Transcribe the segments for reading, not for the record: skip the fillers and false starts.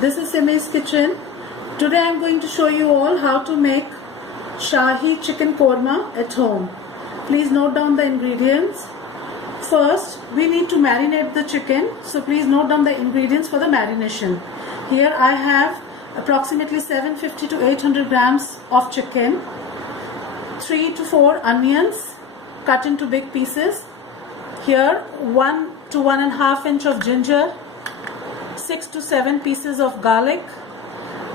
This is Simi's kitchen. Today I am going to show you all how to make Shahi chicken korma at home. Please note down the ingredients. First, we need to marinate the chicken. So please note down the ingredients for the marination. Here I have approximately 750 to 800 grams of chicken, 3 to 4 onions cut into big pieces. Here 1 to 1.5 inch of ginger, 6 to 7 pieces of garlic.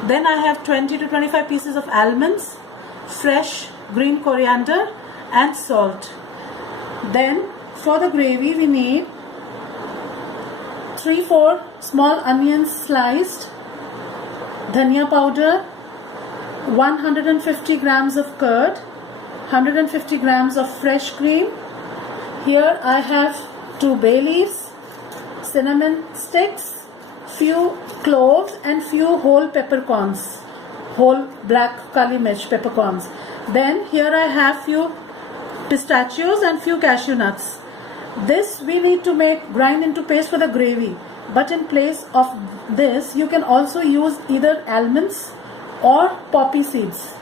Then I have 20 to 25 pieces of almonds, fresh green coriander and salt. Then for the gravy we need 3-4 small onions sliced, dhania powder, 150 grams of curd, 150 grams of fresh cream. Here I have 2 bay leaves, cinnamon sticks, few cloves and few whole peppercorns, whole black kali mirch peppercorns. Then here I have few pistachios and few cashew nuts. This we need to grind into paste for the gravy, but in place of this you can also use either almonds or poppy seeds.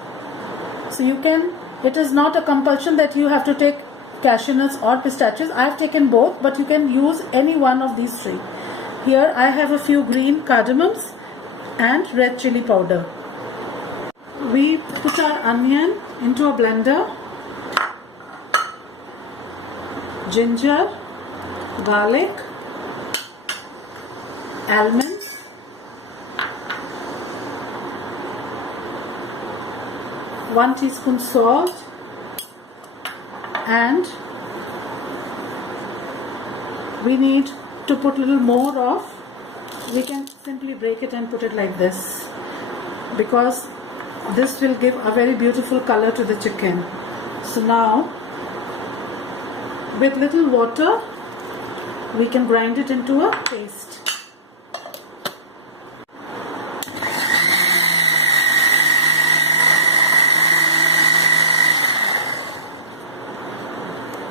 So you can, it is not a compulsion that you have to take cashew nuts or pistachios. I have taken both, but you can use any one of these three. Here I have a few green cardamoms and red chili powder. We put our onion into a blender, ginger, garlic, almonds, one teaspoon salt, and we need to put a little more of, we can simply break it and put it like this, because this will give a very beautiful color to the chicken. So now with little water we can grind it into a paste.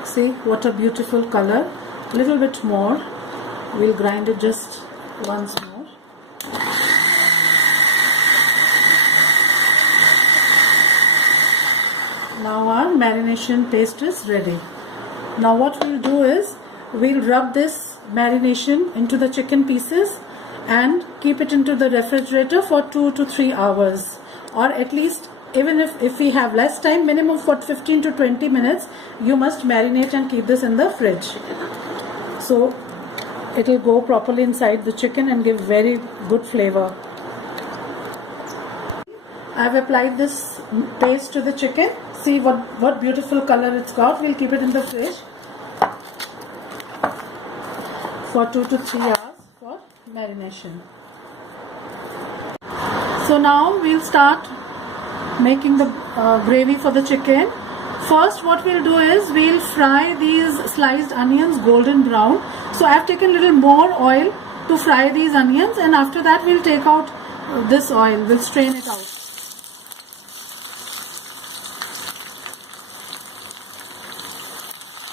See what a beautiful color. Little bit more. We'll grind it just once more. Now our marination paste is ready. Now what we'll do is we'll rub this marination into the chicken pieces and keep it into the refrigerator for 2 to 3 hours, or at least, even if we have less time, minimum for 15 to 20 minutes you must marinate and keep this in the fridge. So it will go properly inside the chicken and give very good flavor. I have applied this paste to the chicken. See what beautiful color it's got. We'll keep it in the fridge for 2 to 3 hours for marination. So now we'll start making the gravy for the chicken. First what we'll do is we'll fry these sliced onions golden brown. So I have taken a little more oil to fry these onions, and after that we'll take out this oil, we'll strain it out.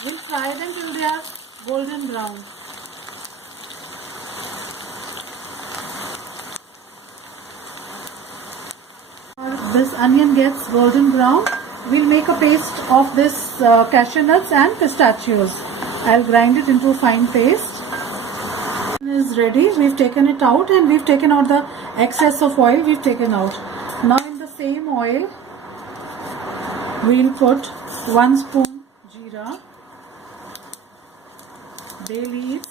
We'll fry them till they are golden brown. This onion gets golden brown, we'll make a paste of this cashew nuts and pistachios. I'll grind it into a fine paste. It is ready. We've taken it out and we've taken out the excess of oil we've taken out. Now in the same oil we'll put 1 spoon jeera, bay leaves,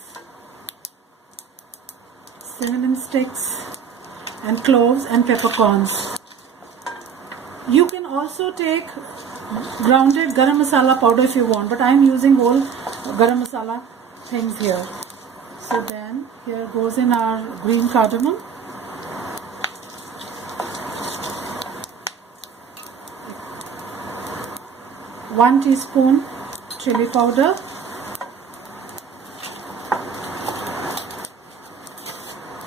cinnamon sticks and cloves and peppercorns. You can also take grounded garam masala powder if you want, but I am using whole garam masala things here. So then here goes in our green cardamom, one teaspoon chili powder,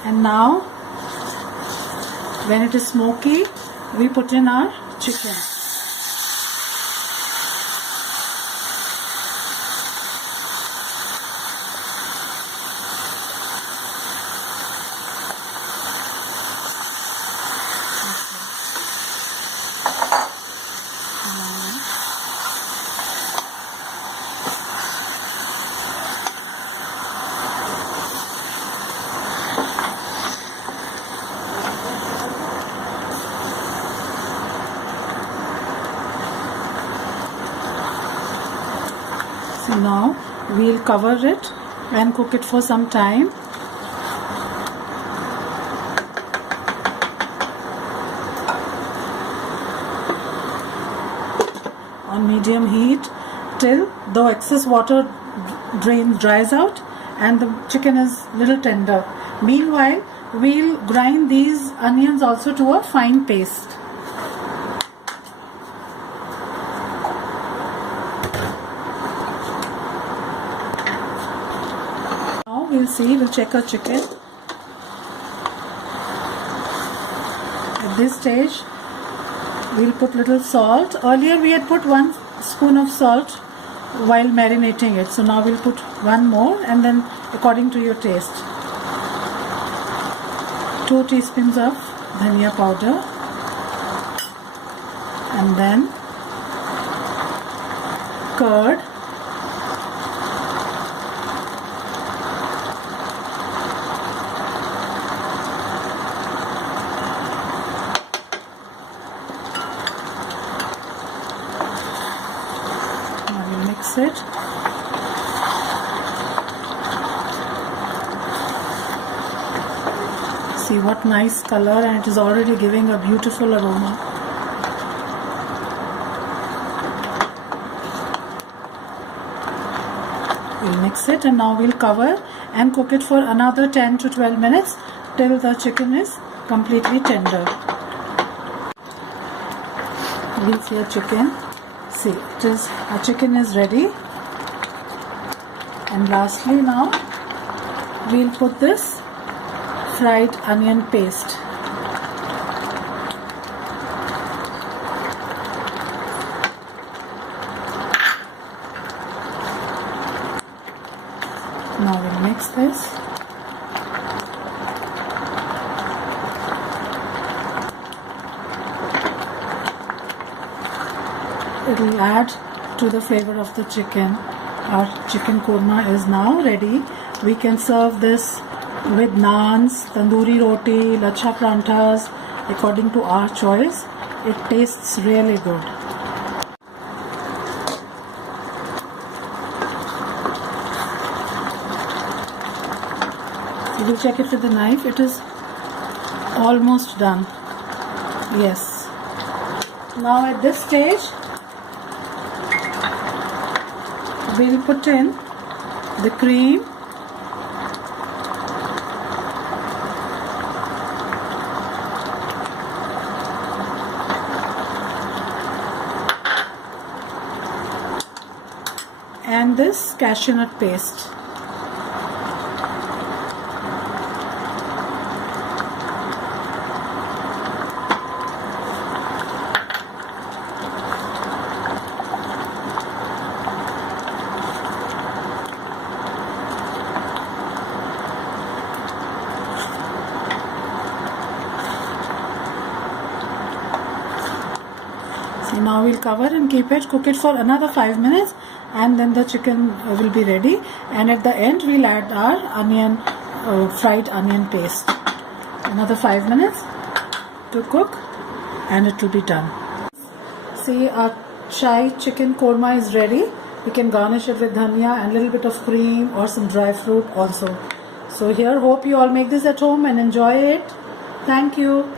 and now when it is smoky we put in our chicken. So now we'll cover it and cook it for some time. On medium heat till the excess water dries out and the chicken is little tender. Meanwhile, we'll grind these onions also to a fine paste. Now we'll check our chicken. At this stage, we'll put little salt. Earlier we had put 1 spoon of salt while marinating it. So now we'll put 1 more and then according to your taste. 2 teaspoons of dhania powder and then curd. Mix it. See what nice color, and it is already giving a beautiful aroma. We'll mix it and now we'll cover and cook it for another 10 to 12 minutes till the chicken is completely tender. We'll see our chicken. See, our chicken is ready. And lastly now we'll put this fried onion paste. Now we'll mix this. It will add to the flavor of the chicken. Our chicken korma is now ready. We can serve this with naans, tandoori roti, lachha pranthas, according to our choice. It tastes really good. You will check it with the knife. It is almost done. Yes. Now at this stage, we'll put in the cream. And this cashew nut paste. So now we'll cover and keep it, cook it for another 5 minutes, and then the chicken will be ready. And at the end we'll add our onion, fried onion paste. Another 5 minutes to cook and it will be done. See, our Shahi chicken korma is ready. You can garnish it with dhania and a little bit of cream or some dry fruit also. So here, hope you all make this at home and enjoy it. Thank you.